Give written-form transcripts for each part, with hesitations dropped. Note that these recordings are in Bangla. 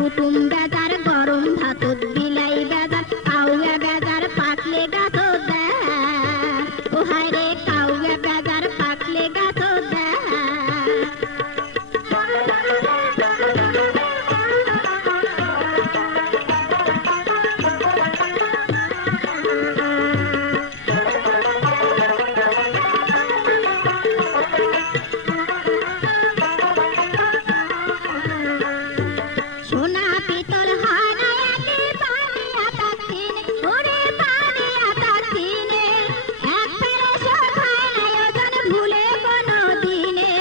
কুটুম বেজার গরম ভাতত বিলাই বেজার কাউয়া বেজার পাকলে গাছত দেয় ও হায় রে কাউয়া বেজার পাকলে গাছত দেয় সোনা পিতল হয় না একে পানি আতা তিনে ওরে পানি আতা তিনে এক ফেরে শোধ হয় না ওজন ভুলে কোনো দিনে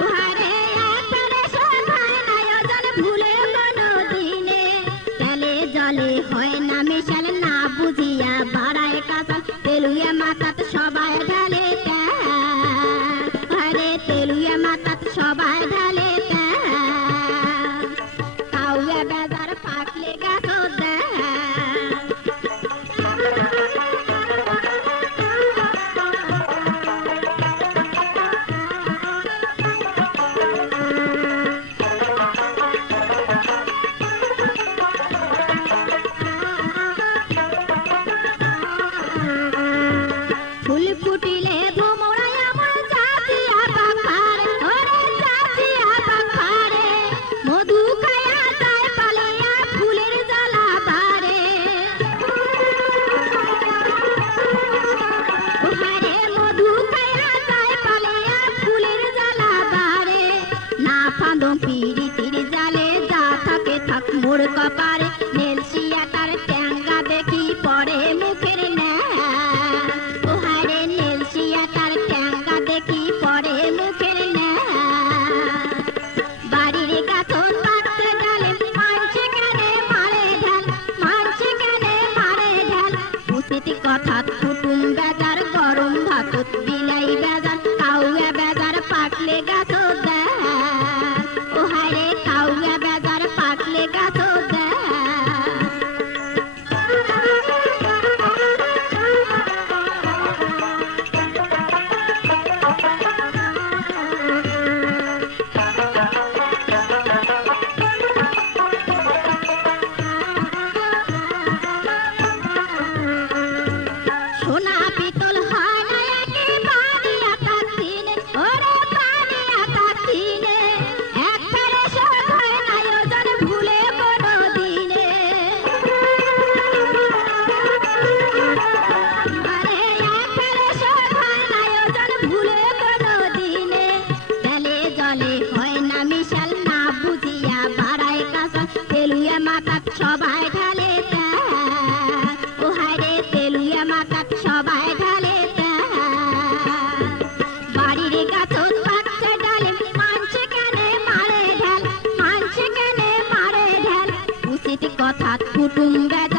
ওহারে এক ফেরে শোধ হয় না ওজন ভুলে কোনো দিনে তেলে জলে হয় না মিশাল না বুঝিয়া বাড়ায় কাঁচাল তেলুয়া মাথাত সবাই ঢালে আরে তেলুয়া মাথাত সবাই ঢালে কাউয়া বেজার পাকলে গাছত দেয় ফুল ফুটিলে ভোমরায় আমার জাতিয়া পাখারে ওরে জাতিয়া পাখারে মধু খায়া যায় পালিয়া ফুলের জ্বালা বারে ওহারে মধু খায়া যায় পালিয়া ফুলের জ্বালা বারে না ফাঁদো পিরিতির জালে যা থাকে থাক মোর কপারে নেলসিয়া তার ট্যাঙ্গা দেখি পড়ে মুখের ন্যায় ওহারে নেলসিয়া তার ট্যাঙ্গা দেখি পড়ে মুখের ন্যায় বাড়ির গাছত পাকতে ডালে মানছে কেনে মারে ঢাল মানছে কেনে মারে ঢাল পুষিতি কথাত কুটুম বেজার গরম ভাতত বিলাই বেজার কাউয়া বেজার পাকলে গাছত দেয় ওহারে কাউয়া বেজার পাকলে গাছত দেয় সোনা পিতল হয় না একে পানি আতা তিনে ওরে পানি আতা তিনে এক ফেরে শোধ হয় না ওজন ভুলে কোনো দিনে আরে এক ফেরে শোধ হয় না ওজন ভুলে কোনো দিনে তেলে জলে হয় না মিশাল না বুঝিয়া বাড়ায় কাঁচাল তেলুয়া মাথাত সবাই ঢালে ওহারে তেলুয়া মাথাত সবাই ঢালে বাড়ির গাছত পাকছে ডালে মানছে কেনে মারে ঢাল মানছে কেনে মারে ঢাল উচিত কথাত কুটুম বেজার